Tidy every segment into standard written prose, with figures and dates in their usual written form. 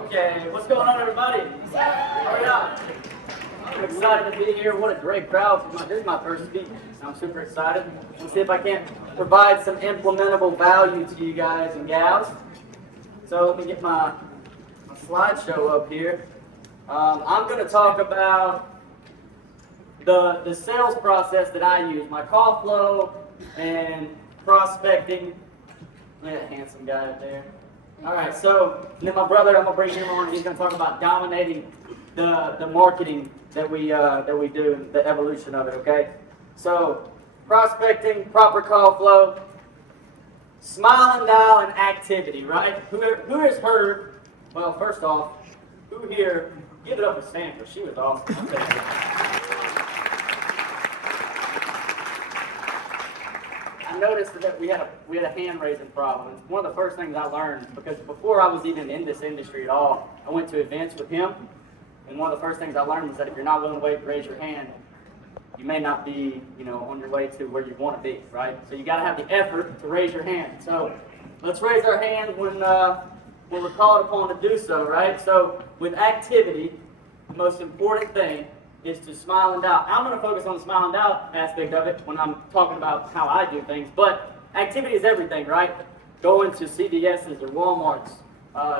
Okay, what's going on, everybody? Hurry up. I'm excited to be here. What a great crowd. This is my first speech. I'm super excited. Let's see if I can't provide some implementable value to you guys and gals. So let me get my slideshow up here. I'm going to talk about the sales process that I use, my call flow and prospecting. Look at that handsome guy up there. All right, so then my brother, I'm gonna bring him on. He's gonna talk about dominating the marketing that we do, the evolution of it. Okay, so prospecting, proper call flow, smile and dial, and activity. Right? Who has heard? Well, first off, who here? Give it up for Sandra. She was awesome. I noticed that we had a hand raising problem. It's one of the first things I learned, because before I was even in this industry at all, I went to events with him, and one of the first things I learned was that if you're not willing to raise your hand, you may not be, on your way to where you want to be, right? So you got to have the effort to raise your hand. So let's raise our hand when we're called upon to do so, right? So with activity, the most important thing is to smile and dial. I'm going to focus on the smile and dial aspect of it when I'm talking about how I do things, but activity is everything, right? Going to CVS's or Walmart's,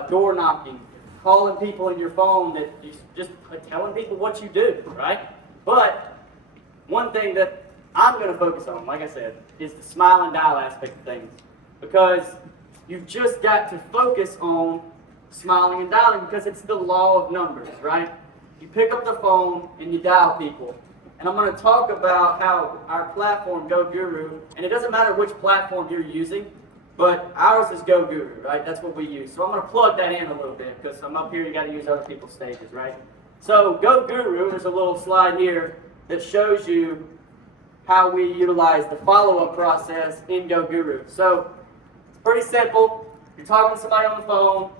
door knocking, calling people in your phone, that you just telling people what you do, right? But one thing that I'm going to focus on, like I said, is the smile and dial aspect of things, because you've just got to focus on smiling and dialing, because it's the law of numbers, right? You pick up the phone and you dial people. And I'm going to talk about how our platform, GoGuru, and it doesn't matter which platform you're using, but ours is GoGuru, right? That's what we use. So I'm going to plug that in a little bit, because I'm up here, you got to use other people's stages, right? So GoGuru, there's a little slide here that shows you how we utilize the follow-up process in GoGuru. So it's pretty simple. You're talking to somebody on the phone,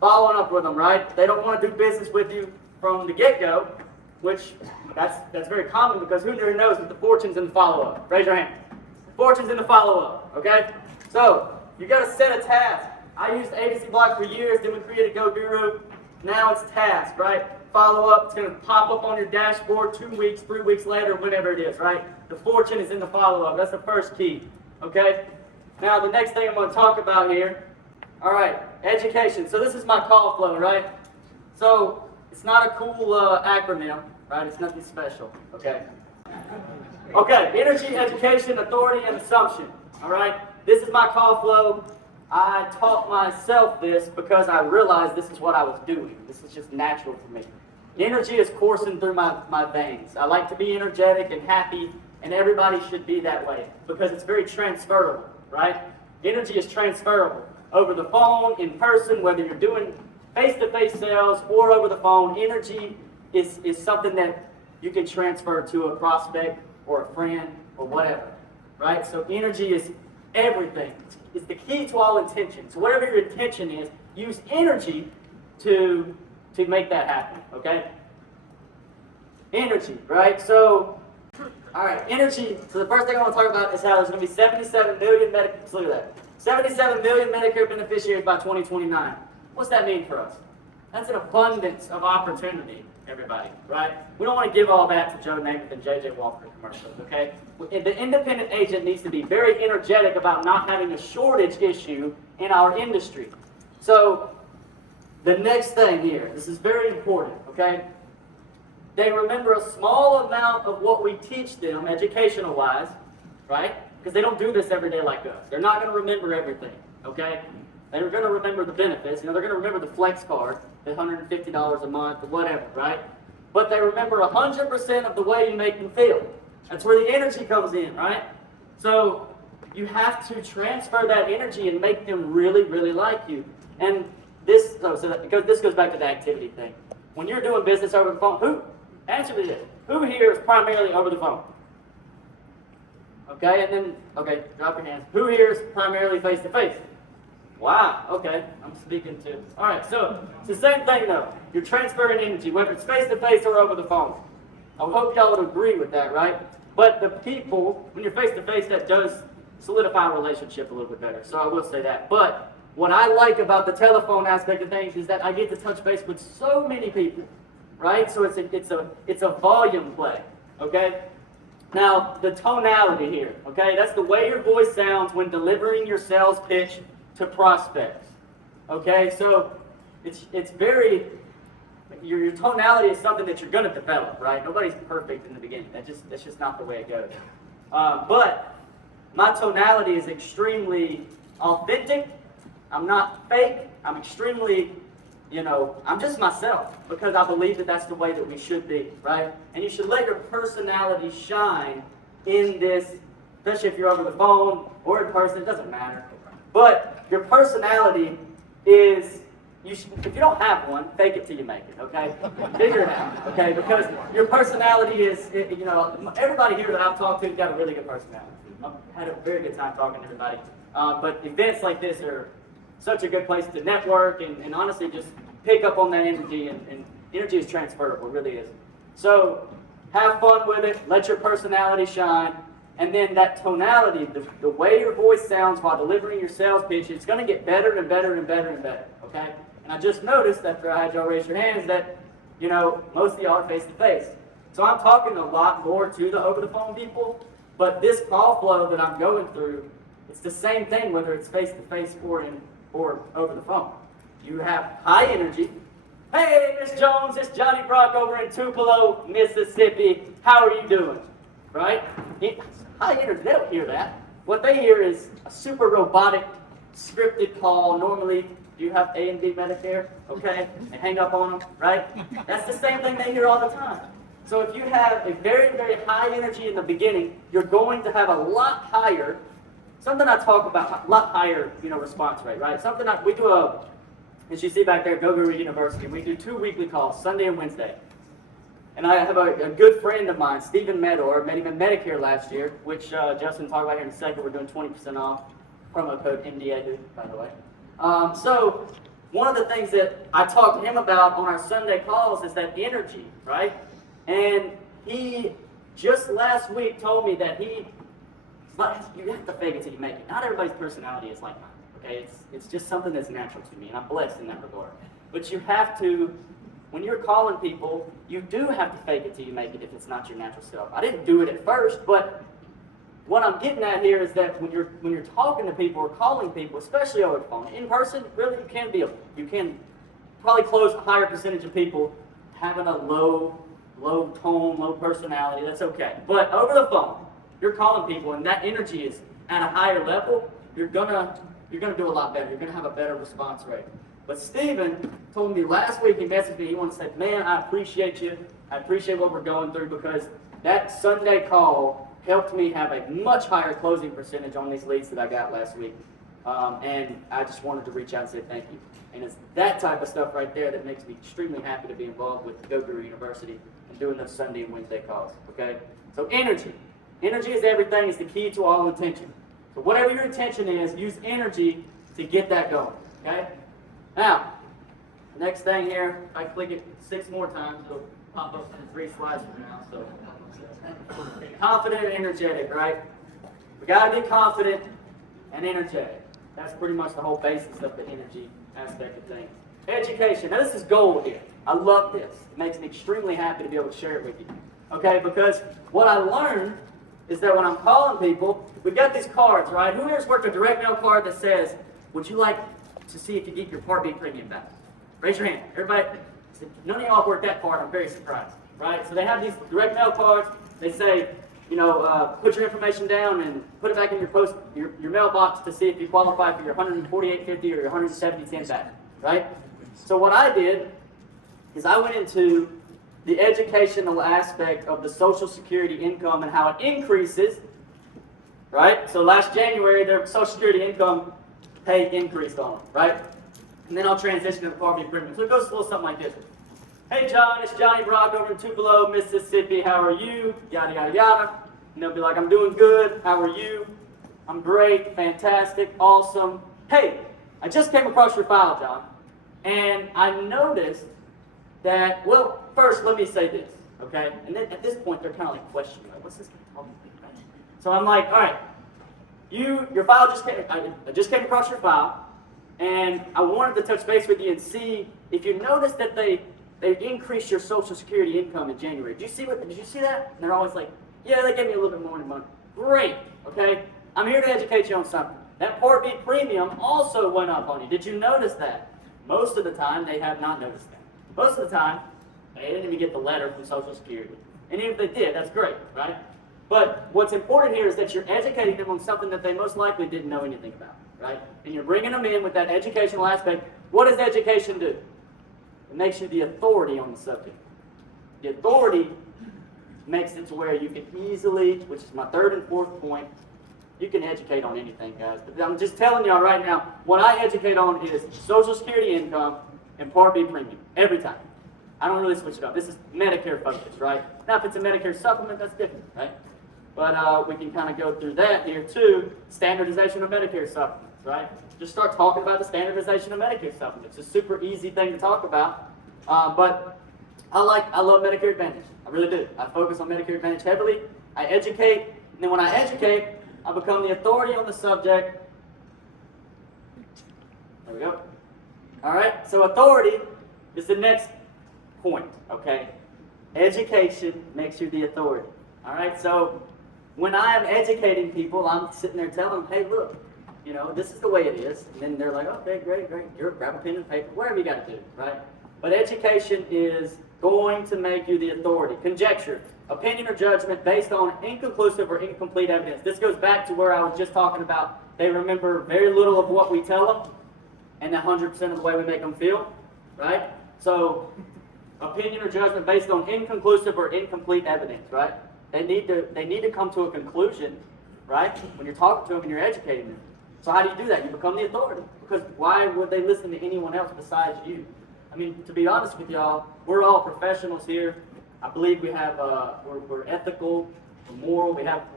following up with them, right? They don't want to do business with you from the get-go, which that's very common, because who knows that the fortune's in the follow-up? Raise your hand. The fortune's in the follow-up, okay? So you got to set a task. I used ABC Block for years, then we created GoGuru. Now it's task, right? Follow-up, it's going to pop up on your dashboard 2 weeks, 3 weeks later, whenever it is, right? The fortune is in the follow-up. That's the first key, okay? Now the next thing I'm going to talk about here, all right, education. So this is my call flow, right? So it's not a cool acronym, right? It's nothing special, okay? Okay, energy, education, authority, and assumption, all right? This is my call flow. I taught myself this because I realized this is what I was doing. This is just natural for me. Energy is coursing through my veins. I like to be energetic and happy, and everybody should be that way, because it's very transferable, right? Energy is transferable. Over the phone, in person, whether you're doing face-to-face sales or over the phone, energy is something that you can transfer to a prospect or a friend or whatever, right? So energy is everything. It's the key to all intention. So whatever your intention is, use energy to make that happen, okay? Energy, right? So, all right, energy. So the first thing I want to talk about is how there's going to be 77 million Medicare. Look at that. 77 million Medicare beneficiaries by 2029. What's that mean for us? That's an abundance of opportunity, everybody, right? We don't want to give all that to Joe Namath and J.J. Walker commercials, okay? The independent agent needs to be very energetic about not having a shortage issue in our industry. So the next thing here, this is very important, okay? They remember a small amount of what we teach them, educational-wise, right? Because they don't do this every day like us. They're not going to remember everything, okay? They're going to remember the benefits. They're going to remember the flex card, the $150 a month, or whatever, right? But they remember 100% of the way you make them feel. That's where the energy comes in, right? So you have to transfer that energy and make them really, really like you. And this goes back to the activity thing. When you're doing business over the phone, answer me this. Who here is primarily over the phone? Okay, and then, drop your hands. Who here is primarily face-to-face? Wow, okay, I'm speaking to. All right, so it's the same thing though. You're transferring energy, whether it's face-to-face or over the phone. I hope y'all would agree with that, right? But the people, when you're face-to-face, that does solidify a relationship a little bit better. So I will say that. But what I like about the telephone aspect of things is that I get to touch base with so many people, right? So it's a volume play, okay? Now, the tonality here, okay? That's the way your voice sounds when delivering your sales pitch to prospects, okay? So it's very, your tonality is something that you're going to develop, right? Nobody's perfect in the beginning. That's just not the way it goes. But my tonality is extremely authentic. I'm not fake. I'm extremely, I'm just myself because I believe that that's the way that we should be, right? And you should let your personality shine in this, especially if you're over the phone or in person, it doesn't matter. But your personality is, if you don't have one, fake it till you make it, okay? Figure it out, okay? Because your personality is, everybody here that I've talked to has got a really good personality. I've had a very good time talking to everybody. But events like this are such a good place to network and honestly just pick up on that energy, and energy is transferable, it really is. So have fun with it, let your personality shine, and then that tonality, the way your voice sounds while delivering your sales pitch, it's going to get better and better and better and better, okay? And I just noticed after I had y'all raise your hands that, most of y'all are face-to-face. So I'm talking a lot more to the over-the-phone people, but this call flow that I'm going through, it's the same thing whether it's face-to-face or over the phone. You have high energy. Hey, Miss Jones, it's Johnny Brock over in Tupelo, Mississippi. How are you doing? Right? High energy, they don't hear that. What they hear is a super robotic, scripted call. Normally, you have A and B Medicare, okay? And hang up on them, right? That's the same thing they hear all the time. So if you have a very, very high energy in the beginning, you're going to have a lot higher, something I talk about, a lot higher, response rate, right? Something we do as you see back there, GoGuru University, we do 2 weekly calls, Sunday and Wednesday. And I have a good friend of mine, Stephen Medor, met him in Medicare last year, which Justin will talk about here in a second. We're doing 20% off. Promo code MDA, by the way. So one of the things that I talk to him about on our Sunday calls is that energy, right? And he just last week told me that you have to fake it till you make it. Not everybody's personality is like mine, okay? It's just something that's natural to me, and I'm blessed in that regard. But you have to, when you're calling people, you do have to fake it till you make it if it's not your natural self. I didn't do it at first, but what I'm getting at here is that when you're talking to people or calling people, especially over the phone, in person, really you can probably close a higher percentage of people having a low tone, low personality. That's okay. But over the phone, you're calling people, and that energy is at a higher level. You're gonna do a lot better. You're gonna have a better response rate. But Stephen told me last week, he messaged me, he wanted to say, man, I appreciate you. I appreciate what we're going through because that Sunday call helped me have a much higher closing percentage on these leads that I got last week. And I just wanted to reach out and say thank you. And it's that type of stuff right there that makes me extremely happy to be involved with GoGuru University and doing those Sunday and Wednesday calls, okay? So energy. Energy is everything. It's the key to all intention. So whatever your intention is, use energy to get that going, okay? Now, next thing here, if I click it 6 more times, it'll pop up in 3 slides from now. So, confident and energetic, right? We got to be confident and energetic. That's pretty much the whole basis of the energy aspect of things. Education. Now, this is gold here. I love this. It makes me extremely happy to be able to share it with you. Okay, because what I learned is that when I'm calling people, we've got these cards, right? Who here's worked a direct mail card that says, would you like to see if you get your Part B premium back? Raise your hand. Everybody, none of y'all have worked that card. I'm very surprised, right? So they have these direct mail cards. They say, put your information down and put it back in your mailbox to see if you qualify for your $148.50 or your $170.10 back, right? So what I did is I went into the educational aspect of the Social Security income and how it increases, right? So last January, their Social Security income pay increased on them, right? And then I'll transition to the Part B premium. So it goes a little something like this. Hey John, it's Johnny Brock over in Tupelo, Mississippi. How are you? Yada, yada, yada. And they'll be like, I'm doing good. How are you? I'm great, fantastic, awesome. Hey, I just came across your file, John. And I noticed that, well, first let me say this, okay? And then at this point, they're kind of like questioning, like, what's this guy talking about? So I'm like, all right, your file just came, I just came across your file, And I wanted to touch base with you and see if you notice that they increased your Social Security income in January. Did you see that? And they're always like, yeah, they gave me a little bit more money. Great, okay? I'm here to educate you on something. That Part B premium also went up on you. Did you notice that? Most of the time, they have not noticed that. Most of the time, they didn't even get the letter from Social Security. And even if they did, that's great, right? But what's important here is that you're educating them on something that they most likely didn't know anything about, right? And you're bringing them in with that educational aspect. What does education do? It makes you the authority on the subject. The authority makes it to where you can easily, which is my third and fourth point, you can educate on anything, guys. But I'm just telling y'all right now, what I educate on is Social Security income and Part B premium, every time. I don't really switch it up. This is Medicare focused, right? Now, if it's a Medicare supplement, that's different, right? But we can kind of go through that here too. Standardization of Medicare supplements, right? Just start talking about the standardization of Medicare supplements. It's a super easy thing to talk about. But I love Medicare Advantage. I really do. I focus on Medicare Advantage heavily. I educate, and then when I educate, I become the authority on the subject. There we go. All right, so authority is the next point, okay? Education makes you the authority. All right, so when I am educating people, I'm sitting there telling them, hey, look, you know, this is the way it is. And then they're like, okay, great. Grab a pen and paper, whatever you got to do, right? But education is going to make you the authority. Conjecture, opinion or judgment based on inconclusive or incomplete evidence. This goes back to where I was just talking about they remember very little of what we tell them and 100% of the way we make them feel, right? So opinion or judgment based on inconclusive or incomplete evidence, right? They need to come to a conclusion, right? When you're talking to them and you're educating them. So how do you do that? You become the authority. Because why would they listen to anyone else besides you? I mean, to be honest with y'all, we're all professionals here. I believe we have we're ethical, we're moral,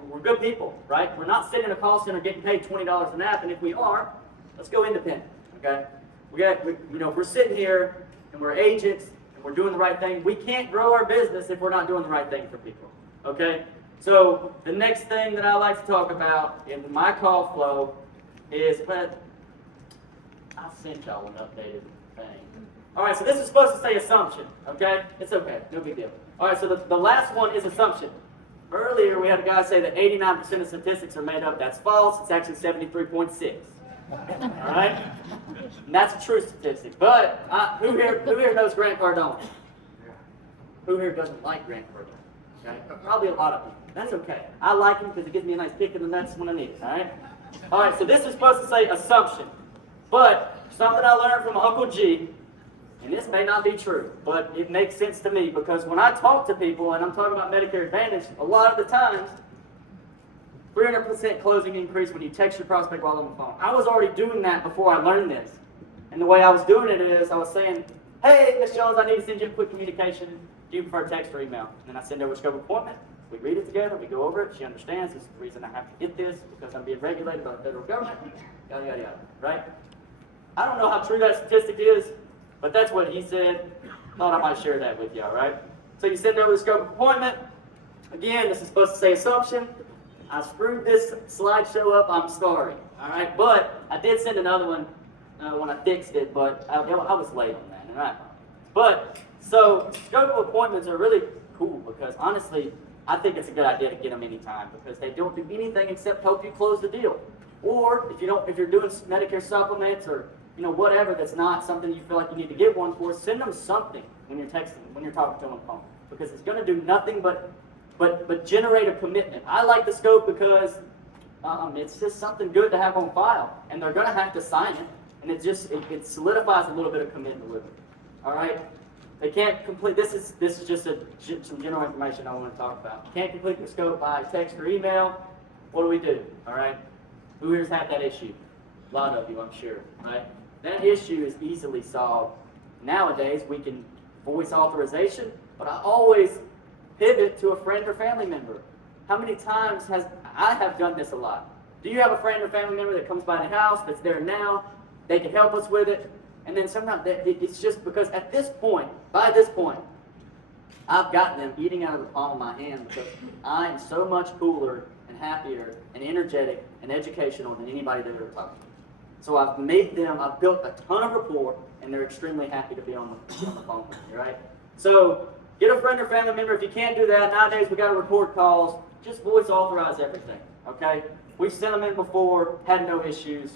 we're good people, right? We're not sitting in a call center getting paid $20 an app, and if we are, let's go independent. Okay? If we're sitting here and we're agents and we're doing the right thing, we can't grow our business if we're not doing the right thing for people. Okay? So the next thing that I like to talk about in my call flow is, but I sent y'all an updated thing. All right, so this is supposed to say assumption. Okay? It's okay. No big deal. All right, so the last one is assumption. Earlier, we had a guy say that 89% of statistics are made up. That's false. It's actually 73.6. All right? And that's a true statistic. But who here knows Grant Cardone? Who here doesn't like Grant Cardone? Okay? Probably a lot of people. That's okay. I like him because it gives me a nice kick in the nuts when I need it. All right? All right, so this is supposed to say assumption. But something I learned from Uncle G, and this may not be true, but it makes sense to me because when I talk to people, and I'm talking about Medicare Advantage, a lot of the times, 300% closing increase when you text your prospect while on the phone. I was already doing that before I learned this. And the way I was doing it is I was saying, hey, Ms. Jones, I need to send you a quick communication. Do you prefer text or email? And then I send over a scope appointment. We read it together. We go over it. She understands this is the reason I have to get this because I'm being regulated by the federal government. Yada, yada, yada. Right? I don't know how true that statistic is, but that's what he said. Thought I might share that with y'all, right? So you send over the scope appointment. Again, this is supposed to say assumption. I screwed this slideshow up. I'm sorry. All right, but I did send another one when I fixed it, but I was late on that. All right, but so scope appointments are really cool because honestly, I think it's a good idea to get them anytime because they don't do anything except help you close the deal. Or if you're doing Medicare supplements or whatever that's not something you feel like you need to get one for, send them something when you're texting, when you're talking to them on the phone, because it's going to do nothing but generate a commitment. I like the scope because it's just something good to have on file, and they're going to have to sign it, and it solidifies a little bit of commitment with it. All right, they can't complete. This is just some general information I want to talk about. Can't complete the scope by text or email. What do we do? All right, who here's had that issue? A lot of you, I'm sure. Right. That issue is easily solved. Nowadays, we can voice authorization, but I always pivot to a friend or family member. How many times I have done this a lot? Do you have a friend or family member that comes by the house, that's there now, they can help us with it, and then sometimes it's just because by this point, I've gotten them eating out of the palm of my hand because I am so much cooler and happier and energetic and educational than anybody they've ever talked to. So I've built a ton of rapport, and they're extremely happy to be on the phone with me, right? So get a friend or family member. If you can't do that, nowadays we got to record calls. Just voice authorize everything, okay? We've sent them in before, had no issues.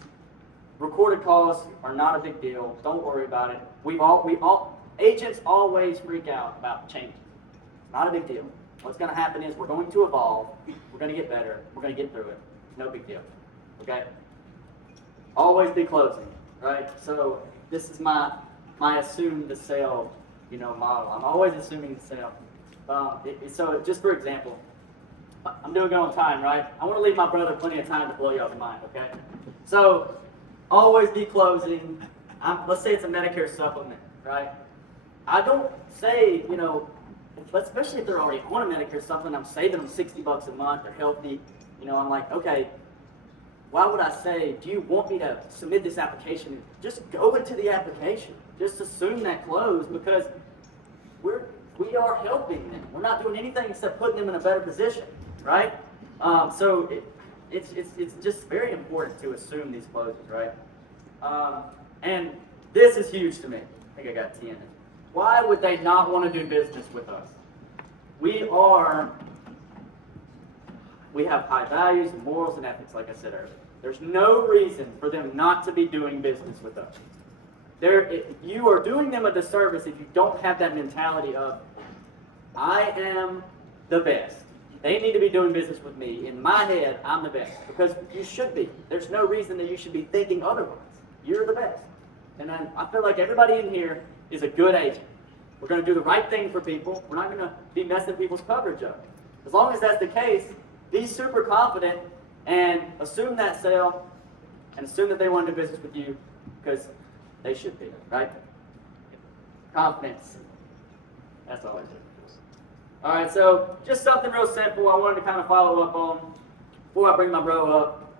Recorded calls are not a big deal. Don't worry about it. Agents always freak out about changes. It's not a big deal. What's going to happen is we're going to evolve. We're going to get better. We're going to get through it. No big deal, okay? Always be closing, right? So this is my assume the sale, model. I'm always assuming the sale. So just for example, I'm doing good on time, right? I want to leave my brother plenty of time to blow you off your mind, okay? So always be closing. Let's say it's a Medicare supplement, right? I don't say, especially if they're already on a Medicare supplement, I'm saving them $60 a month, they're healthy. I'm like, okay, why would I say, do you want me to submit this application? Just go into the application. Just assume that close, because we are helping them. We're not doing anything except putting them in a better position, right? So it's just very important to assume these closes, right? And this is huge to me. I think I got 10. Why would they not want to do business with us? We have high values and morals and ethics, like I said earlier. There's no reason for them not to be doing business with us. You are doing them a disservice if you don't have that mentality of, I am the best. They need to be doing business with me. In my head, I'm the best. Because you should be. There's no reason that you should be thinking otherwise. You're the best. And I feel like everybody in here is a good agent. We're going to do the right thing for people. We're not going to be messing people's coverage up. As long as that's the case, be super confident and assume that sale and assume that they want to do business with you, because they should be, right? Confidence. That's all I do. All right, so just something real simple I wanted to kind of follow up on before I bring my bro up.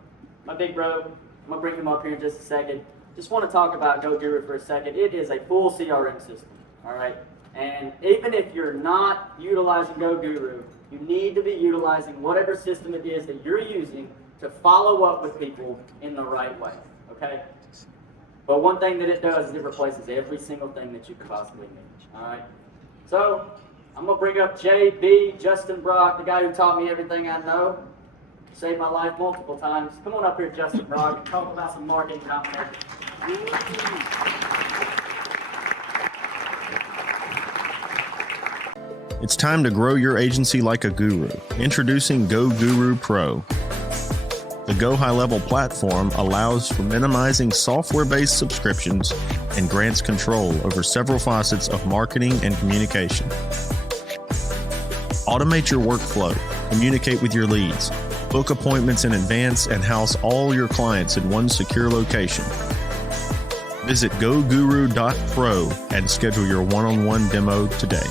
My big bro, I'm going to bring him up here in just a second. Just want to talk about GoGuru for a second. It is a full CRM system, all right? And even if you're not utilizing GoGuru, you need to be utilizing whatever system it is that you're using to follow up with people in the right way, okay? But one thing that it does is it replaces every single thing that you could possibly need, all right? So I'm going to bring up JB, Justin Brock, the guy who taught me everything I know, saved my life multiple times. Come on up here, Justin Brock, and talk about some marketing combinations. It's time to grow your agency like a guru. Introducing GoGuru Pro. The Go High Level platform allows for minimizing software-based subscriptions and grants control over several facets of marketing and communication. Automate your workflow, communicate with your leads, book appointments in advance, and house all your clients in one secure location. Visit goguru.pro and schedule your one-on-one demo today.